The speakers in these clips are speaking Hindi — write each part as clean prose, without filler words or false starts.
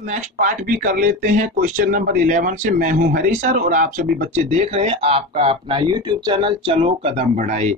नेक्स्ट पार्ट भी कर लेते हैं क्वेश्चन नंबर 11 से। मैं हूं हरी सर और आप सभी बच्चे देख रहे हैं आपका अपना यूट्यूब चैनल चलो कदम बढ़ाए।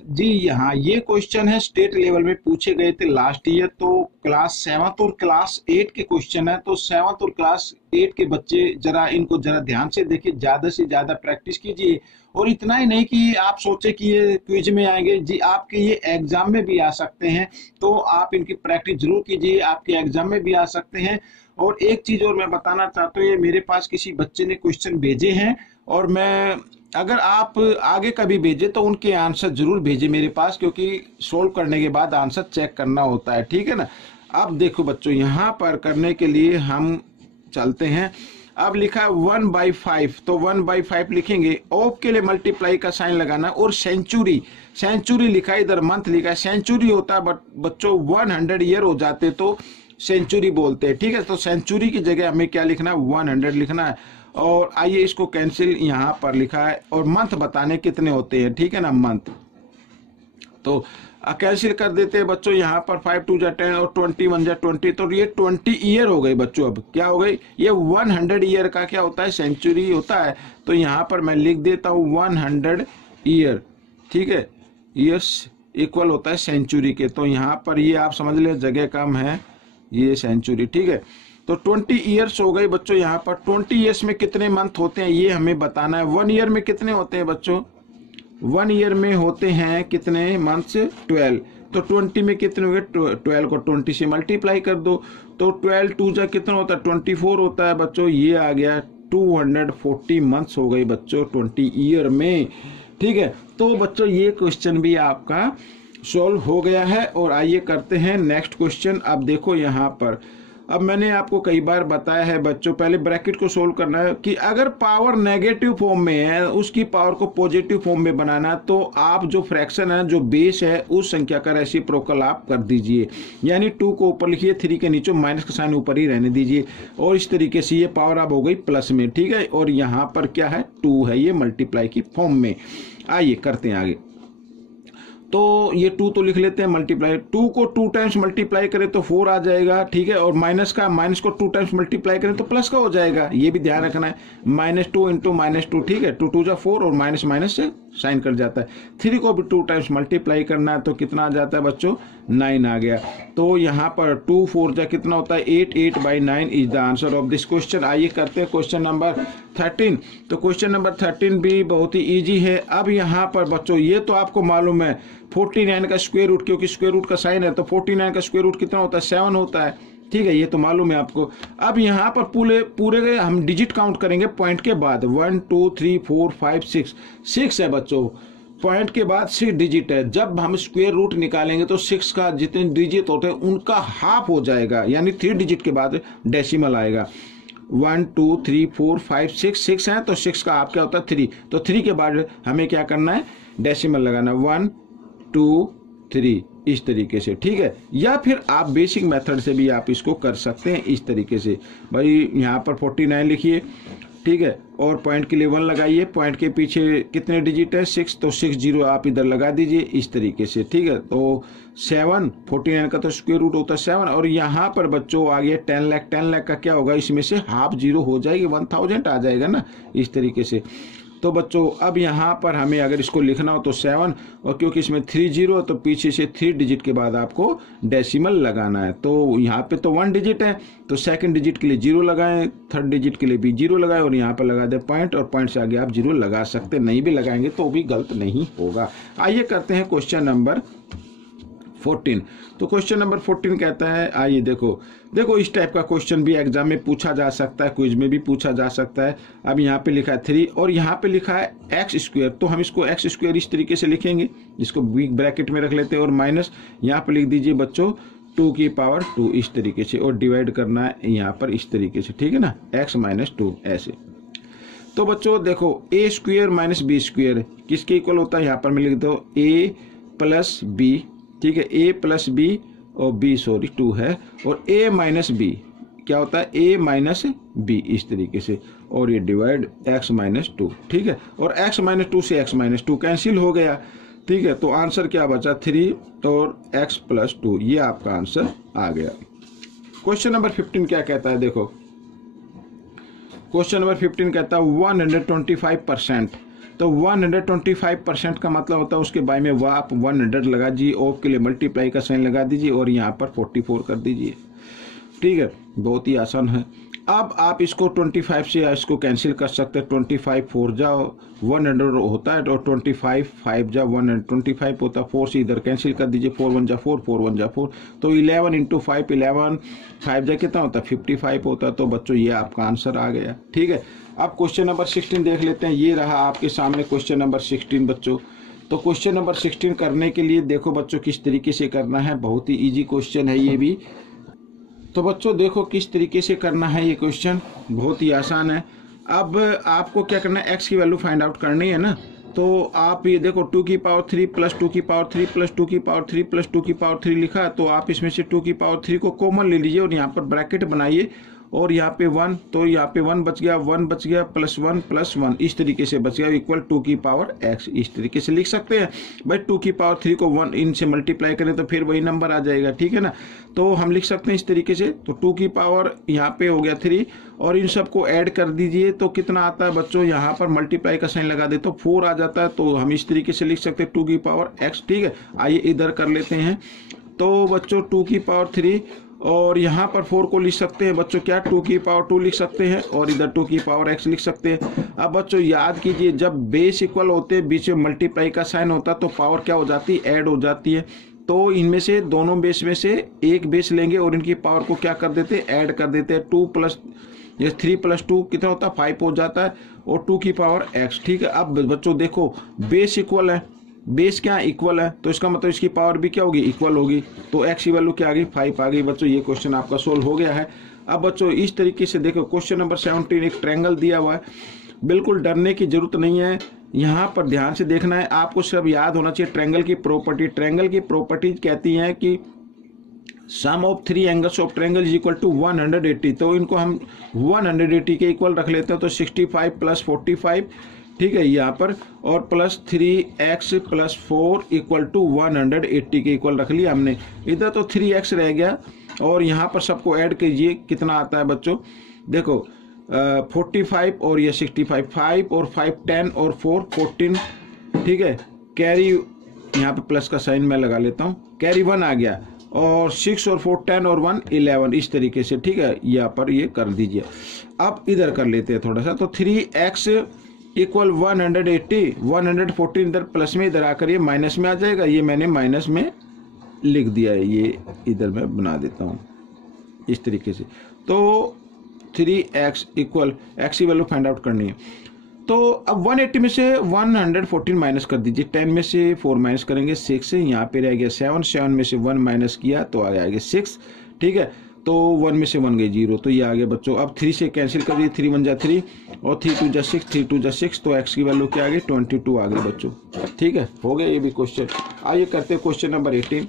जी यहाँ ये क्वेश्चन है स्टेट लेवल में पूछे गए थे लास्ट ईयर, तो क्लास 7 और क्लास 8 के क्वेश्चन है। तो 7 और क्लास 8 के बच्चे जरा इनको जरा ध्यान से देखिए, ज्यादा से ज्यादा प्रैक्टिस कीजिए। और इतना ही नहीं कि आप सोचे कि ये क्विज में आएंगे, जी आपके ये एग्जाम में भी आ सकते हैं, तो आप इनकी प्रैक्टिस जरूर कीजिए, आपके एग्जाम में भी आ सकते हैं। और एक चीज और मैं बताना चाहता हूँ, ये मेरे पास किसी बच्चे ने क्वेश्चन भेजे हैं और मैं अगर आप आगे कभी भेजे तो उनके आंसर जरूर भेजे मेरे पास, क्योंकि सोल्व करने के बाद आंसर चेक करना होता है, ठीक है ना। अब देखो बच्चों, यहाँ पर करने के लिए हम चलते हैं। अब लिखा है 1/5, तो 1/5 लिखेंगे। ऑफ के लिए मल्टीप्लाई का साइन लगाना और सेंचुरी, सेंचुरी लिखा है, इधर मंथ लिखा है। सेंचुरी होता है बट बच्चों 100 ईयर हो जाते तो सेंचुरी बोलते हैं, ठीक है। तो सेंचुरी की जगह हमें क्या लिखना है, 100 लिखना है। और आइए इसको कैंसिल, यहाँ पर लिखा है और मंथ बताने कितने होते हैं, ठीक है ना, मंथ। तो कैंसिल कर देते हैं बच्चों, यहाँ पर 5 2 जा 10 और 21 जा 20, तो ये 20 ईयर हो गई बच्चों। अब क्या हो गई, ये 100 ईयर का क्या होता है, सेंचुरी होता है। तो यहाँ पर मैं लिख देता हूँ 100 ईयर, ठीक है, ईयर्स इक्वल होता है सेंचुरी के। तो यहाँ पर ये आप समझ ले, जगह कम है, ये सेंचुरी, ठीक है। तो 20 ईयर्स हो गए बच्चों। यहाँ पर 20 ईयर्स में कितने मंथ होते हैं ये हमें बताना है। 1 ईयर में कितने होते हैं बच्चों, 1 ईयर में होते हैं कितने मंथ्स, 12। तो 20 में कितने हो गए, 12 को 20 से मल्टीप्लाई कर दो, तो 12 2 जा कितना होता है, 24 होता है बच्चों। ये आ गया 240 मंथ्स हो गए बच्चों 20 ईयर में, ठीक है। तो बच्चों ये क्वेश्चन भी आपका सॉल्व हो गया है। और आइए करते हैं नेक्स्ट क्वेश्चन। अब देखो यहाँ पर, अब मैंने आपको कई बार बताया है बच्चों, पहले ब्रैकेट को सोल्व करना है कि अगर पावर नेगेटिव फॉर्म में है उसकी पावर को पॉजिटिव फॉर्म में बनाना है, तो आप जो फ्रैक्शन है, जो बेस है, उस संख्या का रेसिप्रोकल आप कर दीजिए। यानी 2 को ऊपर लिखिए, 3 के नीचे माइनस का साइन ऊपर ही रहने दीजिए। और इस तरीके से ये पावर अब हो गई प्लस में, ठीक है। और यहाँ पर क्या है, 2 है, ये मल्टीप्लाई की फॉर्म में। आइए करते हैं आगे। तो ये 2 तो लिख लेते हैं मल्टीप्लाई, 2 को 2 टाइम्स मल्टीप्लाई करें तो 4 आ जाएगा, ठीक है। और माइनस को 2 टाइम्स मल्टीप्लाई करें तो प्लस का हो जाएगा, ये भी ध्यान रखना है। -2 × -2, ठीक है, 2 2 जा 4 और माइनस माइनस से साइन कट जाता है। 3 को भी 2 टाइम्स मल्टीप्लाई करना है तो कितना आ जाता है बच्चों, 9 आ गया। तो यहाँ पर 2 4 जा कितना होता है, 8 8/9 is the answer of this question. आइए करते हैं क्वेश्चन नंबर 13। तो क्वेश्चन नंबर 13 भी बहुत ही इजी है। अब यहाँ पर बच्चों ये तो आपको मालूम है 49 का स्क्वायर रूट, क्योंकि स्क्वायर रूट का साइन है, तो 49 का स्क्वायर रूट कितना होता है, 7 होता है, ठीक है, ये तो मालूम है आपको। अब यहाँ पर पूरे हम डिजिट काउंट करेंगे पॉइंट के बाद, 1 2 3 4 5 6 है बच्चों। पॉइंट के बाद 6 डिजिट है। जब हम स्क्वायर रूट निकालेंगे तो 6 का जितने डिजिट होते हैं उनका हाफ हो जाएगा, यानी 3 डिजिट के बाद डेसिमल आएगा। 1 2 3 4 5 6 है, तो 6 का हाफ क्या होता है, 3। तो 3 के बाद हमें क्या करना है, डेसिमल लगाना, 1 2 3 इस तरीके से, ठीक है। या फिर आप बेसिक मेथड से भी आप इसको कर सकते हैं इस तरीके से। भाई यहाँ पर 49 लिखिए, ठीक है, और पॉइंट के लिए 1 लगाइए, पॉइंट के पीछे कितने डिजिट है, 6, तो 6 0 आप इधर लगा दीजिए इस तरीके से, ठीक है। तो 7, 49 का तो स्क्वायर रूट होता है 7। और यहाँ पर बच्चों आ गया 10 लाख। 10 लाख का क्या होगा, इसमें से हाफ 0 हो जाएगी, 1000 आ जाएगा ना, इस तरीके से। तो बच्चों अब यहाँ पर हमें अगर इसको लिखना हो तो 7, और क्योंकि इसमें 3 0 तो पीछे से 3 डिजिट के बाद आपको डेसिमल लगाना है। तो यहाँ पे तो 1 डिजिट है, तो सेकंड डिजिट के लिए 0 लगाएं, थर्ड डिजिट के लिए भी 0 लगाएं, और यहाँ पर लगा दें पॉइंट, और पॉइंट से आगे आप 0 लगा सकते, नहीं भी लगाएंगे तो भी गलत नहीं होगा। आइए करते हैं क्वेश्चन नंबर 14। तो क्वेश्चन नंबर 14 कहता है, आइए देखो इस टाइप का क्वेश्चन भी एग्जाम में पूछा जा सकता है, क्विज में भी पूछा जा सकता है। अब यहाँ पे लिखा है 3 और यहाँ पे लिखा है x², तो हम इसको x² इस तरीके से लिखेंगे, जिसको बिग ब्रैकेट में रख लेते हैं, और माइनस यहाँ पे लिख दीजिए बच्चों 2 की पावर 2 इस तरीके से, और डिवाइड करना है यहाँ पर इस तरीके से, ठीक है ना, x - 2 ऐसे। तो बच्चों देखो a² - b² किसके इक्वल होता है, यहाँ पर मैं लिख दो a + b, ठीक है, a + b और b 2 है, और a - b क्या होता है, a - b इस तरीके से, और ये डिवाइड x - 2, ठीक है। और x - 2 से x - 2 कैंसिल हो गया, ठीक है। तो आंसर क्या बचा, 3 और x + 2, ये आपका आंसर आ गया। क्वेश्चन नंबर 15 क्या कहता है, देखो क्वेश्चन नंबर 15 कहता है 125%। तो 125% का मतलब होता है उसके बाय में आप 100 लगा दीजिए, ऑफ के लिए मल्टीप्लाई का साइन लगा दीजिए और यहाँ पर 44 कर दीजिए। ठीक है, बहुत ही आसान है। अब आप इसको 25 से इसको कैंसिल कर सकते हैं। 25 4 जा 100 होता है और 25 5 जा 125 होता है। 4 से इधर कैंसिल कर दीजिए, 4 1 जा 4 4 1 जा 4, तो 11 इंटू 5 11 5 जा कितना होता है 55 होता है। तो बच्चों ये आपका आंसर आ गया। ठीक है, अब क्वेश्चन नंबर 16 देख लेते हैं। ये रहा आपके सामने क्वेश्चन नंबर 16 बच्चों। तो क्वेश्चन नंबर 16 करने के लिए देखो बच्चों किस तरीके से करना है, बहुत ही इजी क्वेश्चन है ये भी। तो बच्चों देखो किस तरीके से करना है, ये क्वेश्चन बहुत ही आसान है। अब आपको क्या करना है, x की वैल्यू फाइंड आउट करनी है ना। तो आप ये देखो 2 की पावर 3 प्लस 2 की पावर 3 प्लस 2 की पावर 3 प्लस 2 की पावर 3 लिखा। तो आप इसमें से 2 की पावर 3 को कॉमन ले लीजिए और यहाँ पर ब्रैकेट बनाइए और यहाँ पे 1, तो यहाँ पे 1 बच गया, 1 बच गया, प्लस 1 प्लस 1 इस तरीके से बच गया, इक्वल 2 की पावर x। इस तरीके से लिख सकते हैं भाई। 2 की पावर 3 को 1 इनसे मल्टीप्लाई करें तो फिर वही नंबर आ जाएगा। ठीक है ना, तो हम लिख सकते हैं इस तरीके से। तो 2 की पावर यहाँ पे हो गया 3 और इन सबको ऐड कर दीजिए तो कितना आता है बच्चों, यहाँ पर मल्टीप्लाई का साइन लगा दे तो 4 आ जाता है। तो हम इस तरीके से लिख सकते हैं 2 की पावर x। ठीक है, आइए इधर कर लेते हैं। तो बच्चों 2 की पावर 3 और यहाँ पर 4 को लिख सकते हैं बच्चों क्या, 2 की पावर 2 लिख सकते हैं और इधर 2 की पावर x लिख सकते हैं। अब बच्चों याद कीजिए जब बेस इक्वल होते हैं बीच में मल्टीप्लाई का साइन होता है तो पावर क्या हो जाती है, ऐड हो जाती है। तो इनमें से दोनों बेस में से एक बेस लेंगे और इनकी पावर को क्या कर देते हैं, ऐड कर देते हैं। 2 प्लस 3 प्लस 2 कितना होता है 5 हो जाता है और 2 की पावर x। ठीक है, अब बच्चों देखो बेस इक्वल है, बेस क्या इक्वल है तो इसका मतलब इसकी पावर भी क्या होगी, इक्वल होगी। तो x की वैल्यू क्या आ गई, 5 आ गई। बच्चों ये क्वेश्चन आपका सोल्व हो गया है। अब बच्चों इस तरीके से देखो क्वेश्चन नंबर 17 एक ट्रायंगल दिया हुआ है। बिल्कुल डरने की जरूरत नहीं है, यहाँ पर ध्यान से देखना है। आपको सब याद होना चाहिए ट्रायंगल की प्रॉपर्टी। ट्रायंगल की प्रॉपर्टीज कहती हैं कि sum of 3 angles of triangle is equal to 180। तो इनको हम 180 के इक्वल रख लेते हैं। तो 65 प्लस 45, ठीक है यहाँ पर, और plus 3x plus 4 equal to 180 के इक्वल रख लिया हमने। इधर तो 3x रह गया और यहाँ पर सबको ऐड कीजिए, कितना आता है बच्चों देखो 45 और ये 65, 5 और 5 10 और 4 14। ठीक है, कैरी यहाँ पे प्लस का साइन मैं लगा लेता हूँ, कैरी 1 आ गया और 6 और 4 10 और 1 11 इस तरीके से। ठीक है, यहाँ पर ये कर दीजिए। अब इधर कर लेते हैं थोड़ा सा। तो 3x इक्वल 180, 114 इधर प्लस में, इधर आकर ये माइनस में आ जाएगा। ये मैंने माइनस में लिख दिया है, ये इधर मैं बना देता हूँ इस तरीके से। तो 3x इक्वल x की वैल्यू फाइंड आउट करनी है। तो अब 180 में से 114 माइनस कर दीजिए, 10 में से 4 माइनस करेंगे 6, यहाँ पे रह गया 7, 7 में से 1 माइनस किया तो आ गया 6। ठीक है, तो 1 में से 1 गई 0, तो ये आ गया बच्चों। अब 3 से कैंसिल कर दिए, 3 1 जा 3 और 3 2 जा 6, 3 2 जा 6, तो x की वैल्यू क्या आ गई 22 आ गई बच्चों। ठीक है, हो गया ये भी क्वेश्चन। आइए करते हैं क्वेश्चन नंबर 18।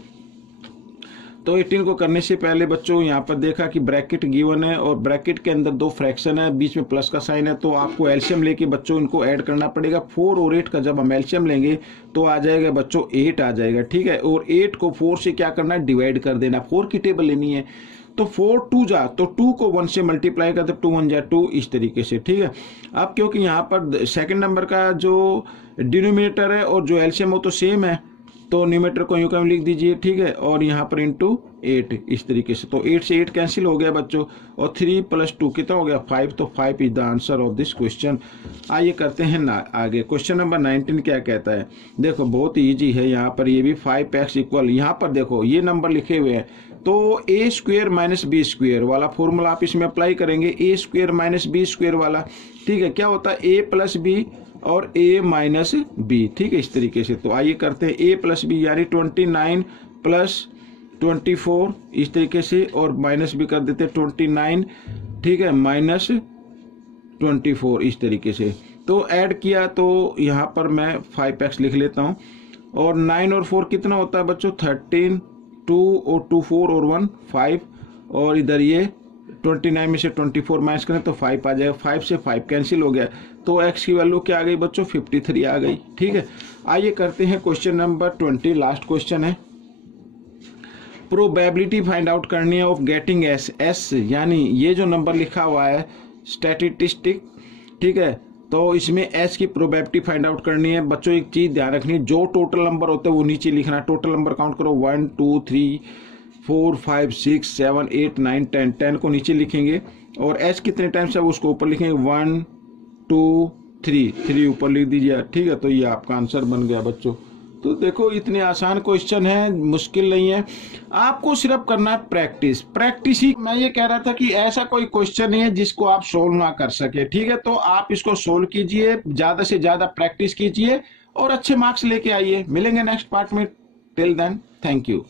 तो 18 को करने से पहले बच्चों यहाँ पर देखा कि ब्रैकेट गिवन है और ब्रैकेट के अंदर 2 फ्रैक्शन है, बीच में प्लस का साइन है। तो आपको एलसीएम लेके बच्चों इनको ऐड करना पड़ेगा। 4 और 8 का जब हम एलसीएम लेंगे तो आ जाएगा बच्चों 8 आ जाएगा। ठीक है, और 8 को 4 से क्या करना है, डिवाइड कर देना। 4 की टेबल लेनी है। तो 4 2 जा, तो 2 को 1 से मल्टीप्लाई कर दे, 2 1 जा 2 इस तरीके से। ठीक है, अब क्योंकि यहाँ पर सेकंड नंबर का जो डिनोमिनेटर है और जो एलसीएम हो तो सेम है, तो न्यूमेटर को यूं लिख दीजिए। ठीक है, और यहाँ पर इंटू 8 इस तरीके से। तो 8 से 8 कैंसिल हो गया बच्चों और 3 प्लस 2 कितना हो गया 5। तो 5 is the answer of this question. आइए करते हैं ना आगे। क्वेश्चन नंबर 19 क्या कहता है, देखो बहुत ईजी है। यहाँ पर ये भी 5x इक्वल, यहाँ पर देखो ये नंबर लिखे हुए हैं। तो ए स्क्वेयर माइनस बी स्क्वेयर वाला फॉर्मूला आप इसमें अप्लाई करेंगे, ए स्क्वेयर माइनस बी स्क्वेयर वाला। ठीक है, क्या होता है ए प्लस बी और a माइनस बी। ठीक है, इस तरीके से। तो आइए करते हैं a प्लस बी यानी 29 प्लस 24 इस तरीके से, और माइनस भी कर देते 29। ठीक है, माइनस 24 इस तरीके से। तो ऐड किया तो यहाँ पर मैं 5x लिख लेता हूँ और 9 और 4 कितना होता है बच्चों 13, 2 और 2 4 और 1 5, और इधर ये 29 में से 24 माइनस करें तो 5 आ जाएगा। 5 से 5 कैंसिल हो गया, तो x की वैल्यू क्या आ गई बच्चों 53 आ गई। ठीक है, आइए करते हैं क्वेश्चन नंबर 20, लास्ट क्वेश्चन है। प्रोबेबिलिटी फाइंड आउट करनी है ऑफ गेटिंग एस यानी ये जो नंबर लिखा हुआ है स्टैटिस्टिक, ठीक है, तो इसमें एस की प्रोबेबिलिटी फाइंड आउट करनी है। बच्चों एक चीज ध्यान रखनी है, जो टोटल नंबर होते हैं वो नीचे लिखना। टोटल नंबर काउंट करो 1 2 3 4 5 6 7 8 9 10, 10 को नीचे लिखेंगे और एस कितने टाइम्स है उसको ऊपर लिखेंगे 1 2 3, 3 ऊपर लिख दीजिए, ठीक है। तो ये आपका आंसर बन गया बच्चों। तो देखो इतने आसान क्वेश्चन है, मुश्किल नहीं है, आपको सिर्फ करना है प्रैक्टिस। प्रैक्टिस ही, मैं ये कह रहा था कि ऐसा कोई क्वेश्चन नहीं है जिसको आप सोल्व ना कर सके, ठीक है। तो आप इसको सोल्व कीजिए, ज्यादा से ज्यादा प्रैक्टिस कीजिए और अच्छे मार्क्स लेके आइए। मिलेंगे नेक्स्ट पार्ट में, टिल देन थैंक यू।